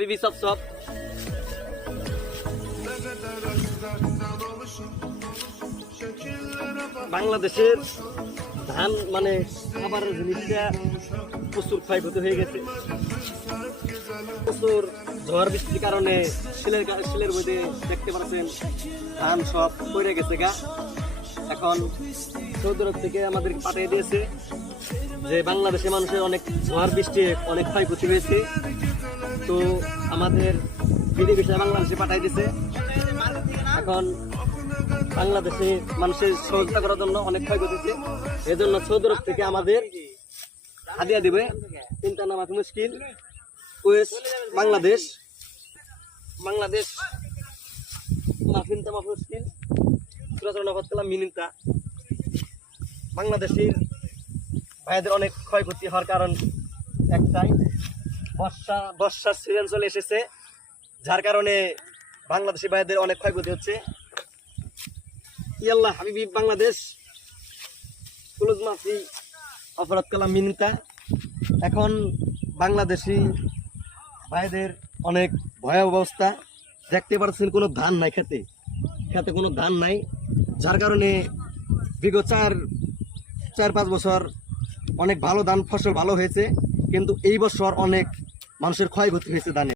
বিবি সব সব বাংলাদেশের ধান মানে খাবারের জিনিসটা প্রচুর ক্ষয়ক্ষতি হয়ে গেছে। প্রচুর ঝড় বৃষ্টির কারণে শিলের মধ্যে দেখতে পাচ্ছেন ধান সব পড়ে গেছে গা। এখন সৌদি আরব থেকে আমাদের পাঠিয়ে দিয়েছে যে বাংলাদেশের মানুষের অনেক ঝড় বৃষ্টি অনেক ক্ষয়ক্ষতি হয়েছে, তো আমাদের বিধি বিষয়ে বাংলাদেশে পাঠিয়ে দিয়েছে। এখন বাংলাদেশে মানুষের সহযোগিতা করার জন্য অনেক ক্ষয়ক্ষতি হয়েছে, এই জন্য সৌদি আরব থেকে আমাদের হাদিয়া দিবে। চিন্তা নামাজ মুশকিল কুয়েত বাংলাদেশ মাফিনতা মাফ মুশকিল মিনিনতা। বাংলাদেশের ভাইদের অনেক ক্ষয়ক্ষতি হওয়ার কারণ একটাই, বর্ষার সিজন চলে এসেছে, যার কারণে বাংলাদেশি ভাইদের অনেক ক্ষয়ক্ষতি হচ্ছে। ইয়াল্লাহ হাবিবি বাংলাদেশ কুলুজ মাফি অপরাধ কালাম মিনিনতা। এখন বাংলাদেশি ভাইদের অনেক ভয়াবহ অবস্থা, দেখতে পাচ্ছেন কোনো ধান নাই, খেতে কোনো ধান নাই, যার কারণে বিগত 4-5 বছর অনেক ভালো ধান ফসল ভালো হয়েছে, কিন্তু এই বছর অনেক মানুষের ক্ষয়ক্ষতি হয়েছে ধানে।